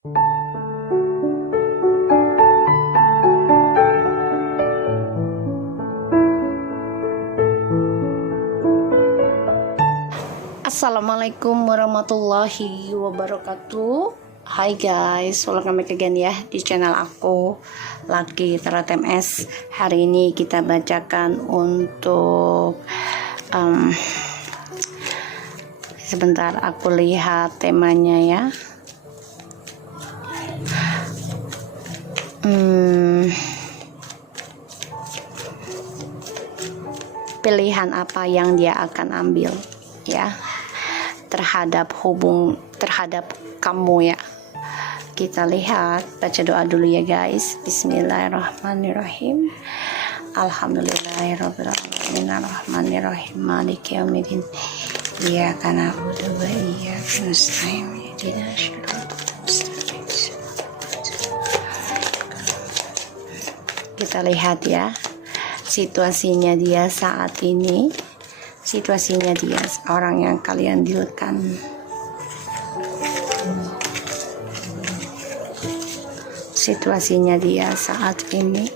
Assalamualaikum warahmatullahi wabarakatuh. Hai guys, welcome back again ya di channel aku Lucky Tarot MS. Hari ini kita bacakan untuk sebentar aku lihat temanya ya. Pilihan apa yang dia akan ambil ya terhadap kamu ya. Kita lihat, baca doa dulu ya guys. Bismillahirrahmanirrahim. Alhamdulillahirrahmanirrahim. Ar-Rahmanirrahim. Maliki yaumiddin. Iyyaka na'budu wa iyyaka nasta'in. Ihdinas siratal mustaqim. Kita lihat ya situasinya dia saat ini. Situasinya dia orang yang kalian dealkan. Situasinya dia saat ini.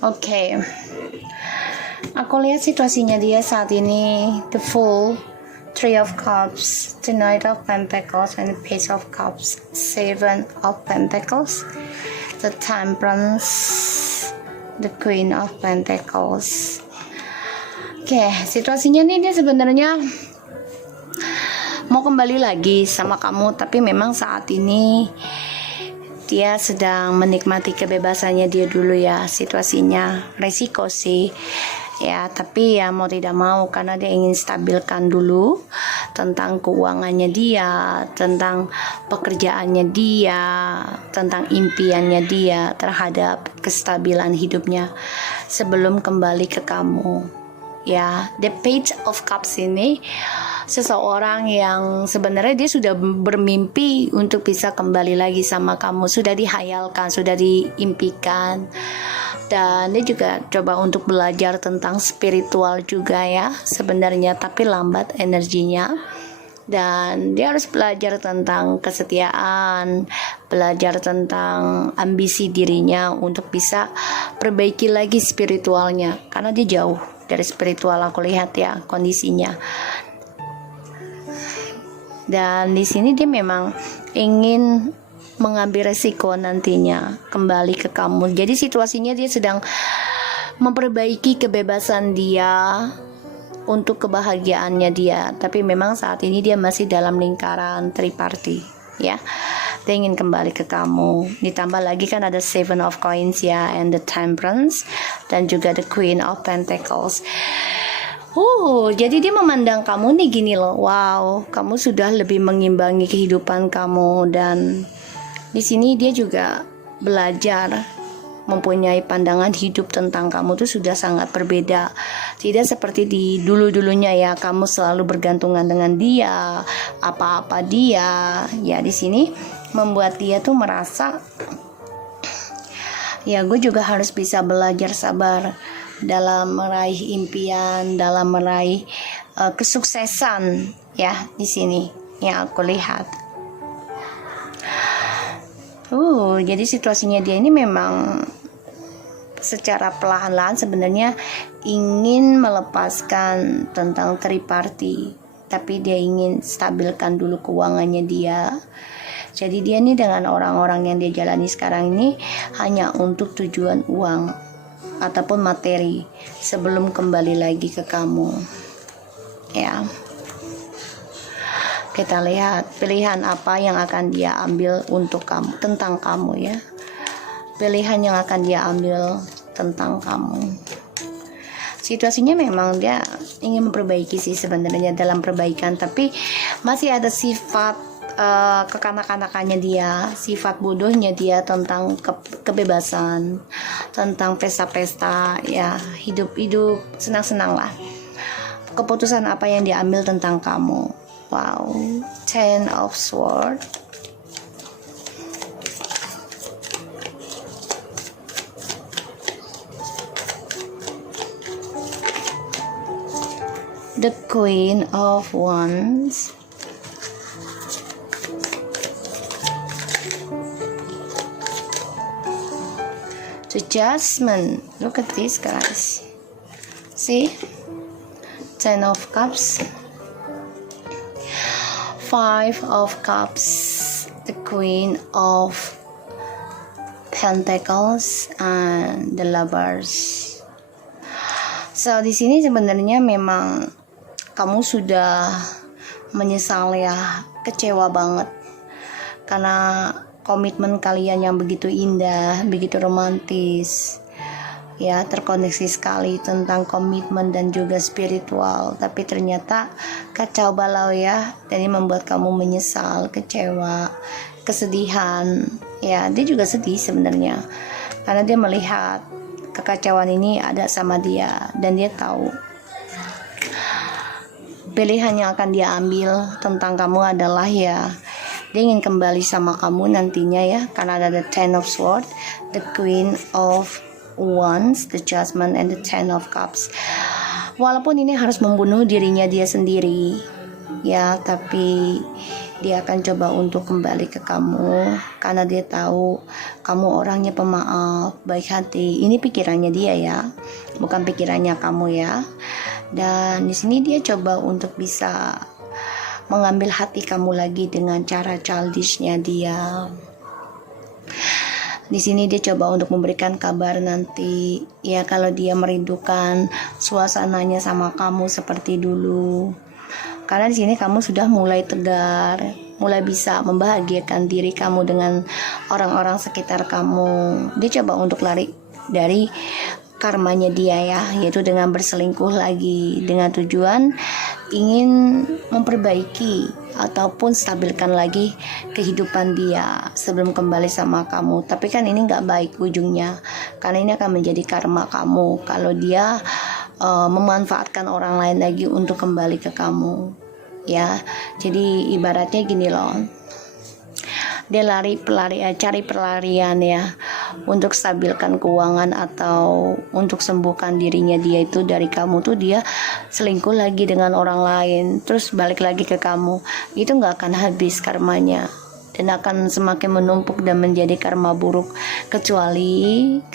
Oke. Aku lihat situasinya dia saat ini. The Fool, Three of Cups, the Knight of Pentacles, and the Page of Cups, Seven of Pentacles, the Temperance, the Queen of Pentacles. Oke, situasinya nih dia sebenarnya mau kembali lagi sama kamu, tapi memang saat ini dia sedang menikmati kebebasannya dia dulu ya. Situasinya resiko sih ya, tapi ya mau tidak mau karena dia ingin stabilkan dulu tentang keuangannya dia, tentang pekerjaannya dia, tentang impiannya dia terhadap kestabilan hidupnya sebelum kembali ke kamu ya. The Page of Cups ini seseorang yang sebenarnya dia sudah bermimpi untuk bisa kembali lagi sama kamu, sudah dihayalkan, sudah diimpikan, dan dia juga coba untuk belajar tentang spiritual juga ya sebenarnya, tapi lambat energinya. Dan dia harus belajar tentang kesetiaan, belajar tentang ambisi dirinya untuk bisa perbaiki lagi spiritualnya, karena dia jauh dari spiritual aku lihat ya kondisinya. Dan di sini dia memang ingin mengambil resiko nantinya kembali ke kamu. Jadi situasinya dia sedang memperbaiki kebebasan dia untuk kebahagiaannya dia. Tapi memang saat ini dia masih dalam lingkaran triparty ya. Dia ingin kembali ke kamu. Ditambah lagi kan ada Seven of Coins ya, and the Temperance, dan juga the Queen of Pentacles. Jadi dia memandang kamu nih gini loh, wow, kamu sudah lebih mengimbangi kehidupan kamu, dan di sini dia juga belajar mempunyai pandangan hidup tentang kamu tuh sudah sangat berbeda. Tidak seperti di dulu-dulunya ya, kamu selalu bergantungan dengan dia, apa-apa dia. Ya di sini membuat dia tuh merasa ya gue juga harus bisa belajar sabar dalam meraih impian, dalam meraih kesuksesan ya di sini yang aku lihat. Jadi situasinya dia ini memang secara perlahan-lahan sebenarnya ingin melepaskan tentang triparty, tapi dia ingin stabilkan dulu keuangannya dia. Jadi dia ini dengan orang-orang yang dia jalani sekarang ini hanya untuk tujuan uang ataupun materi sebelum kembali lagi ke kamu ya. Kita lihat pilihan apa yang akan dia ambil untuk kamu, tentang kamu ya. Pilihan yang akan dia ambil tentang kamu. Situasinya memang dia ingin memperbaiki sih sebenarnya, dalam perbaikan, tapi masih ada sifat kekanak-kanakannya dia, sifat bodohnya dia tentang kebebasan, tentang pesta-pesta, ya hidup-hidup senang-senang lah. Keputusan apa yang diambil tentang kamu. Wow, Ten of Swords. The Queen of Wands. The Judgment. Look at this, guys. See? Ten of Cups. Five of Cups. The Queen of Pentacles and the Lovers. So di sini sebenarnya memang kamu sudah menyesal ya, kecewa banget karena komitmen kalian yang begitu indah, begitu romantis, ya terkoneksi sekali tentang komitmen dan juga spiritual, tapi ternyata kacau balau ya, dan ini membuat kamu menyesal, kecewa, kesedihan. Ya, dia juga sedih sebenarnya karena dia melihat kekacauan ini ada sama dia, dan dia tahu pilihan yang akan dia ambil tentang kamu adalah ya dia ingin kembali sama kamu nantinya ya, karena ada the Ten of Swords, the Queen of Wands, the Judgment, and the Ten of Cups. Walaupun ini harus membunuh dirinya dia sendiri ya, tapi dia akan coba untuk kembali ke kamu karena dia tahu kamu orangnya pemaaf, baik hati. Ini pikirannya dia ya, bukan pikirannya kamu ya. Dan di sini dia coba untuk bisa mengambil hati kamu lagi dengan cara childishnya dia. Di sini dia coba untuk memberikan kabar nanti ya, kalau dia merindukan suasananya sama kamu seperti dulu. Karena di sini kamu sudah mulai tegar, mulai bisa membahagiakan diri kamu dengan orang-orang sekitar kamu. Dia coba untuk lari dari karmanya dia ya, yaitu dengan berselingkuh lagi, dengan tujuan ingin memperbaiki ataupun stabilkan lagi kehidupan dia sebelum kembali sama kamu. Tapi kan ini nggak baik ujungnya, karena ini akan menjadi karma kamu kalau dia memanfaatkan orang lain lagi untuk kembali ke kamu ya. Jadi ibaratnya gini loh, dia cari pelarian ya untuk stabilkan keuangan atau untuk sembuhkan dirinya dia itu dari kamu tuh. Dia selingkuh lagi dengan orang lain terus balik lagi ke kamu, itu nggak akan habis karmanya dan akan semakin menumpuk dan menjadi karma buruk, kecuali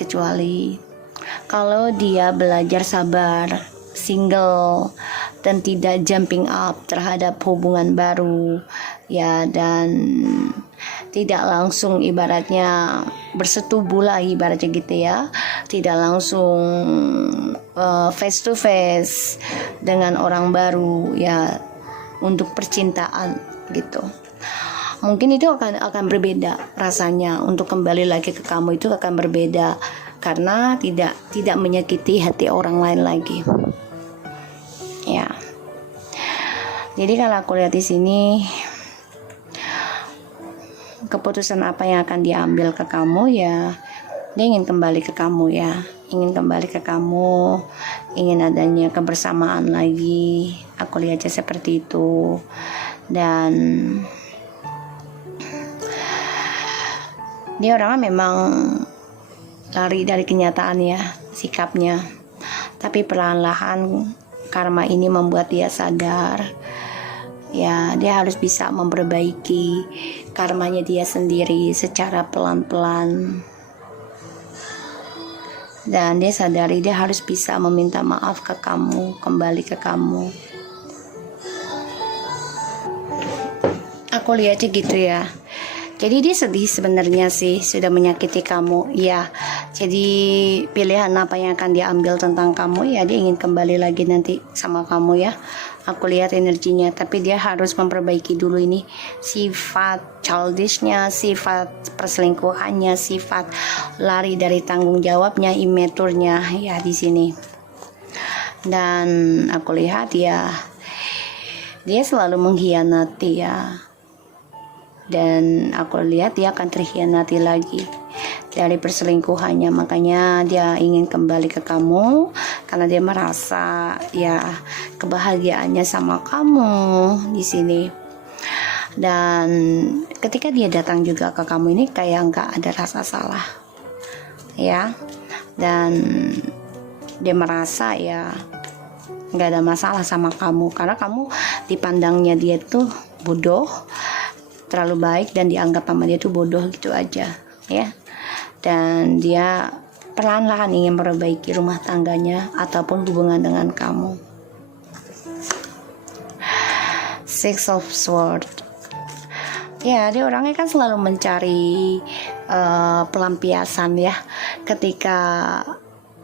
kalau dia belajar sabar, single, dan tidak jumping up terhadap hubungan baru ya, dan tidak langsung ibaratnya bersetubuh lah ibaratnya gitu ya, tidak langsung face to face dengan orang baru ya untuk percintaan gitu. Mungkin itu akan berbeda rasanya, untuk kembali lagi ke kamu itu akan berbeda karena tidak menyakiti hati orang lain lagi ya. Jadi kalau aku lihat di sini, keputusan apa yang akan diambil ke kamu ya, dia ingin kembali ke kamu ya, ingin kembali ke kamu, ingin adanya kebersamaan lagi. Aku lihatnya seperti itu. Dan dia orangnya memang lari dari kenyataan ya, sikapnya, tapi perlahan-lahan karma ini membuat dia sadar ya, dia harus bisa memperbaiki karmanya dia sendiri secara pelan-pelan. Dan dia sadari dia harus bisa meminta maaf ke kamu, kembali ke kamu. Aku lihatnya gitu ya. Jadi dia sedih sebenarnya sih, sudah menyakiti kamu ya. Jadi pilihan apa yang akan diambil tentang kamu ya, dia ingin kembali lagi nanti sama kamu ya. Aku lihat energinya, tapi dia harus memperbaiki dulu ini sifat childishnya, sifat perselingkuhannya, sifat lari dari tanggung jawabnya, immaturnya ya di sini. Dan aku lihat ya, dia selalu mengkhianati ya. dan aku lihat dia akan terkhianati lagi dari perselingkuhannya. Makanya dia ingin kembali ke kamu karena dia merasa ya kebahagiaannya sama kamu di sini. Dan ketika dia datang juga ke kamu ini kayak nggak ada rasa salah ya, dan dia merasa ya nggak ada masalah sama kamu karena kamu dipandangnya dia tuh bodoh, terlalu baik, dan dianggap sama dia tuh bodoh gitu aja ya. Dan dia perlahan-lahan ingin memperbaiki rumah tangganya ataupun hubungan dengan kamu. Six of Swords. Ya, dia orangnya kan selalu mencari pelampiasan ya ketika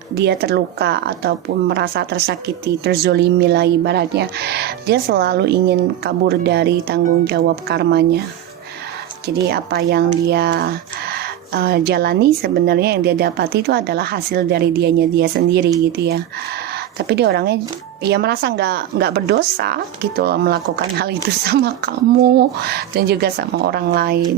dia terluka ataupun merasa tersakiti, terzolimi lah ibaratnya. Dia selalu ingin kabur dari tanggung jawab karmanya. Jadi apa yang dia jalani sebenarnya yang dia dapati itu adalah hasil dari dia sendiri gitu ya. Tapi dia orangnya ya merasa nggak berdosa gitu loh melakukan hal itu sama kamu dan juga sama orang lain.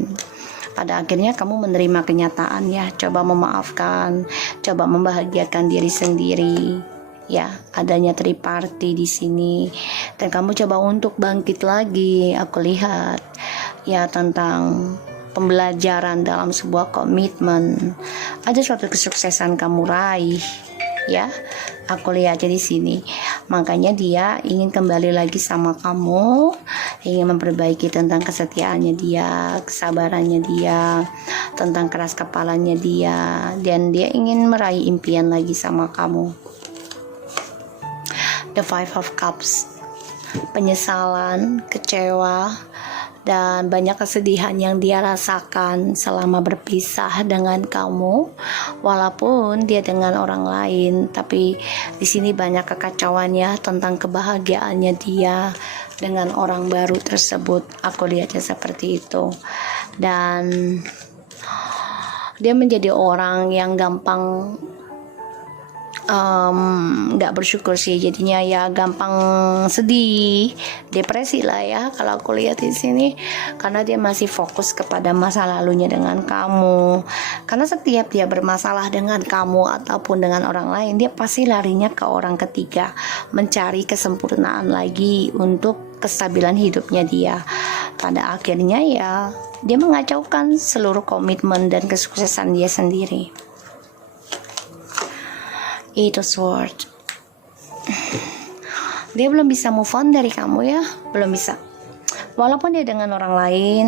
Pada akhirnya kamu menerima kenyataan ya, coba memaafkan, coba membahagiakan diri sendiri ya, adanya triparty di sini, dan kamu coba untuk bangkit lagi. Aku lihat ya tentang pembelajaran dalam sebuah komitmen, ada suatu kesuksesan kamu raih ya, aku lihat di sini. Makanya dia ingin kembali lagi sama kamu, ingin memperbaiki tentang kesetiaannya dia, kesabarannya dia, tentang keras kepalanya dia, dan dia ingin meraih impian lagi sama kamu. The Five of Cups, penyesalan, kecewa, dan banyak kesedihan yang dia rasakan selama berpisah dengan kamu, walaupun dia dengan orang lain. Tapi di sini banyak kekacauan ya tentang kebahagiaannya dia dengan orang baru tersebut. Aku lihatnya seperti itu. Dan dia menjadi orang yang gampang nggak bersyukur sih, jadinya ya gampang sedih, depresi lah ya kalau aku lihat di sini, karena dia masih fokus kepada masa lalunya dengan kamu. Karena setiap dia bermasalah dengan kamu ataupun dengan orang lain, dia pasti larinya ke orang ketiga, mencari kesempurnaan lagi untuk kestabilan hidupnya dia. Pada akhirnya ya dia mengacaukan seluruh komitmen dan kesuksesan dia sendiri. Itu Sword. Dia belum bisa move on dari kamu ya, belum bisa. Walaupun dia dengan orang lain,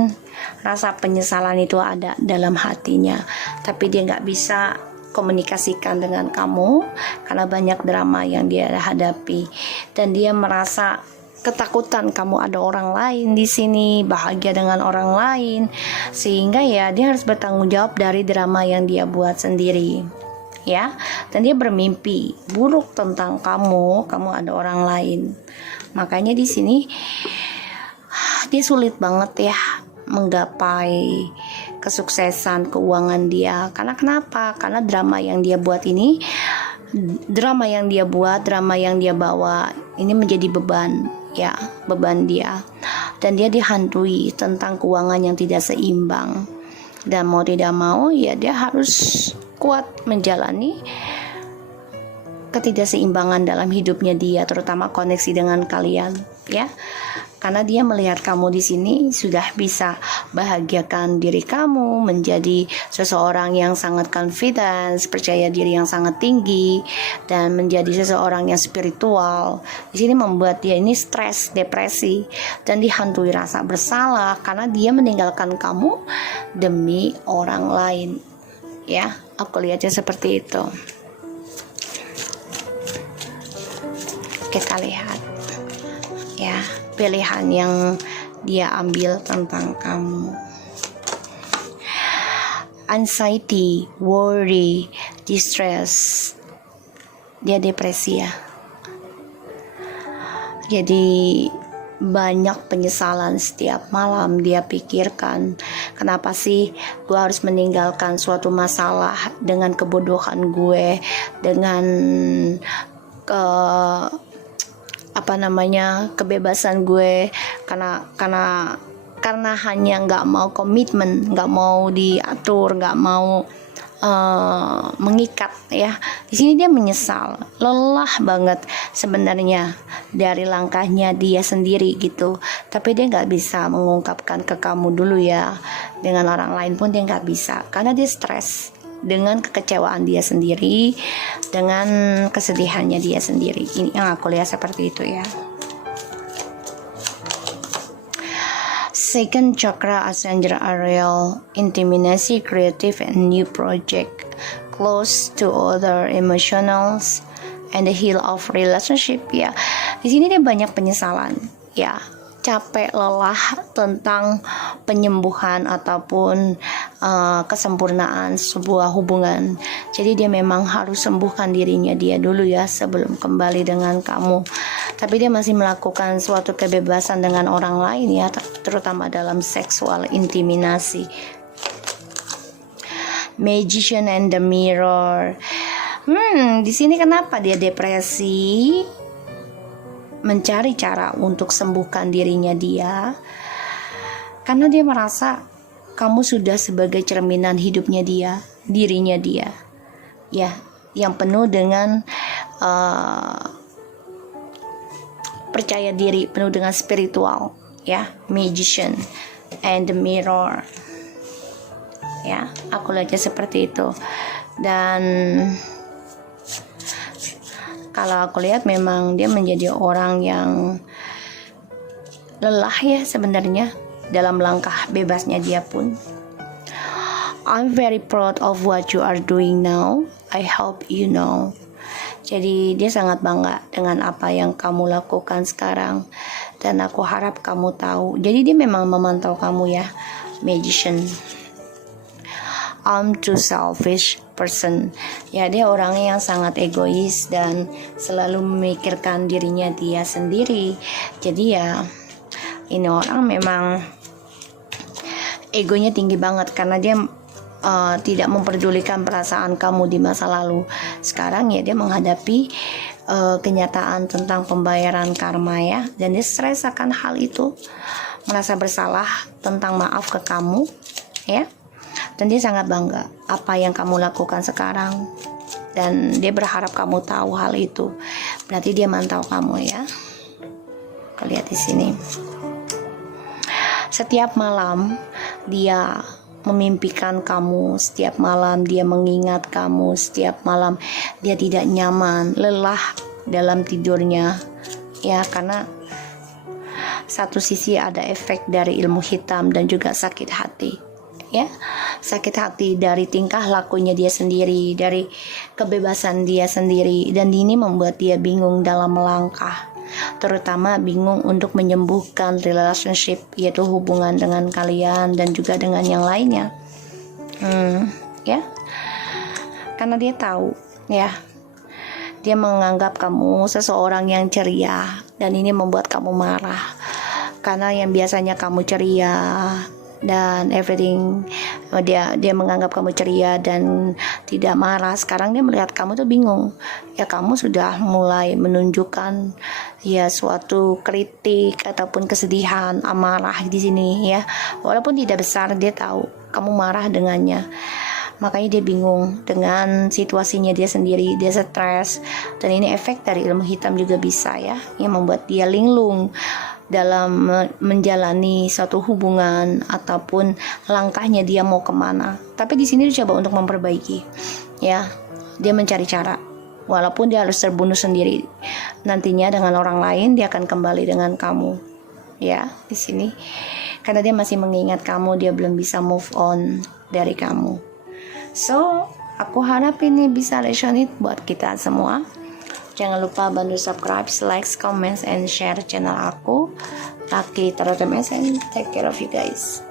rasa penyesalan itu ada dalam hatinya, tapi dia nggak bisa komunikasikan dengan kamu karena banyak drama yang dia hadapi, dan dia merasa ketakutan kamu ada orang lain di sini, bahagia dengan orang lain, sehingga ya dia harus bertanggung jawab dari drama yang dia buat sendiri. Ya, dan dia bermimpi buruk tentang kamu ada orang lain. Makanya di sini dia sulit banget ya menggapai kesuksesan keuangan dia. Karena kenapa? Karena drama yang dia buat ini, drama yang dia bawa ini menjadi beban ya, beban dia. Dan dia dihantui tentang keuangan yang tidak seimbang. Dan mau tidak mau ya dia harus kuat menjalani ketidakseimbangan dalam hidupnya dia, terutama koneksi dengan kalian ya. Karena dia melihat kamu di sini sudah bisa bahagiakan diri kamu, menjadi seseorang yang sangat confident, percaya diri yang sangat tinggi, dan menjadi seseorang yang spiritual. Di sini membuat dia ini stres, depresi, dan dihantui rasa bersalah karena dia meninggalkan kamu demi orang lain. Ya, aku lihatnya seperti itu. Kita lihat ya pilihan yang dia ambil tentang kamu. Anxiety, worry, distress, dia depresi ya. Jadi banyak penyesalan setiap malam dia pikirkan, kenapa sih gue harus meninggalkan suatu masalah dengan kebodohan gue, dengan kebebasan gue, karena karena hanya nggak mau komitmen, nggak mau diatur, nggak mau mengikat ya. Di sini dia menyesal, lelah banget sebenarnya dari langkahnya dia sendiri gitu. Tapi dia nggak bisa mengungkapkan ke kamu dulu ya. Dengan orang lain pun dia nggak bisa karena dia stres dengan kekecewaan dia sendiri, dengan kesedihannya dia sendiri. Ini yang aku lihat seperti itu ya. Second chakra ascendant areal, intimacy, creative and new project, close to other emotionals and the heal of relationship ya. Di sini dia banyak penyesalan ya, capek, lelah tentang penyembuhan ataupun kesempurnaan sebuah hubungan. Jadi dia memang harus sembuhkan dirinya dia dulu ya sebelum kembali dengan kamu. Tapi dia masih melakukan suatu kebebasan dengan orang lain ya, terutama dalam seksual intimidasi. Magician and the Mirror. Di sini kenapa dia depresi? Mencari cara untuk sembuhkan dirinya dia. Karena dia merasa kamu sudah sebagai cerminan hidupnya dia, dirinya dia. Ya, yang penuh dengan percaya diri, penuh dengan spiritual ya. Magician and the Mirror ya, aku lihatnya seperti itu. Dan kalau aku lihat memang dia menjadi orang yang lelah ya sebenarnya dalam langkah bebasnya dia pun. I'm very proud of what you are doing now. I hope you know. Jadi dia sangat bangga dengan apa yang kamu lakukan sekarang, dan aku harap kamu tahu. Jadi dia memang memantau kamu ya, Magician. I'm too selfish person. Ya, dia orangnya yang sangat egois dan selalu memikirkan dirinya dia sendiri. Jadi ya, ini orang memang egonya tinggi banget karena dia tidak memperdulikan perasaan kamu di masa lalu. Sekarang ya dia menghadapi kenyataan tentang pembayaran karma ya, dan dia stres akan hal itu, merasa bersalah tentang maaf ke kamu ya, dan dia sangat bangga apa yang kamu lakukan sekarang, dan dia berharap kamu tahu hal itu. Berarti dia mantau kamu ya. Lihat di sini. Setiap malam dia memimpikan kamu, setiap malam dia mengingat kamu, setiap malam dia tidak nyaman, lelah dalam tidurnya ya, karena satu sisi ada efek dari ilmu hitam dan juga sakit hati ya, sakit hati dari tingkah lakunya dia sendiri, dari kebebasan dia sendiri, dan ini membuat dia bingung dalam melangkah, terutama bingung untuk menyembuhkan relationship, yaitu hubungan dengan kalian dan juga dengan yang lainnya ya, karena dia tahu ya, dia menganggap kamu seseorang yang ceria, dan ini membuat kamu marah karena yang biasanya kamu ceria dan everything, dia menganggap kamu ceria dan tidak marah. Sekarang dia melihat kamu tuh bingung ya, kamu sudah mulai menunjukkan ya suatu kritik ataupun kesedihan, amarah di sini ya, walaupun tidak besar. Dia tahu kamu marah dengannya, makanya dia bingung dengan situasinya dia sendiri, dia stres, dan ini efek dari ilmu hitam juga bisa ya, yang membuat dia linglung dalam menjalani suatu hubungan ataupun langkahnya dia mau kemana. Tapi di sini dia coba untuk memperbaiki ya, dia mencari cara, walaupun dia harus terbunuh sendiri nantinya dengan orang lain, dia akan kembali dengan kamu ya di sini, karena dia masih mengingat kamu, dia belum bisa move on dari kamu. So aku harap ini bisa resonate buat kita semua. Jangan lupa bantu subscribe, like, comment, and share channel aku. Lucky Tarot MSN. Take care of you guys.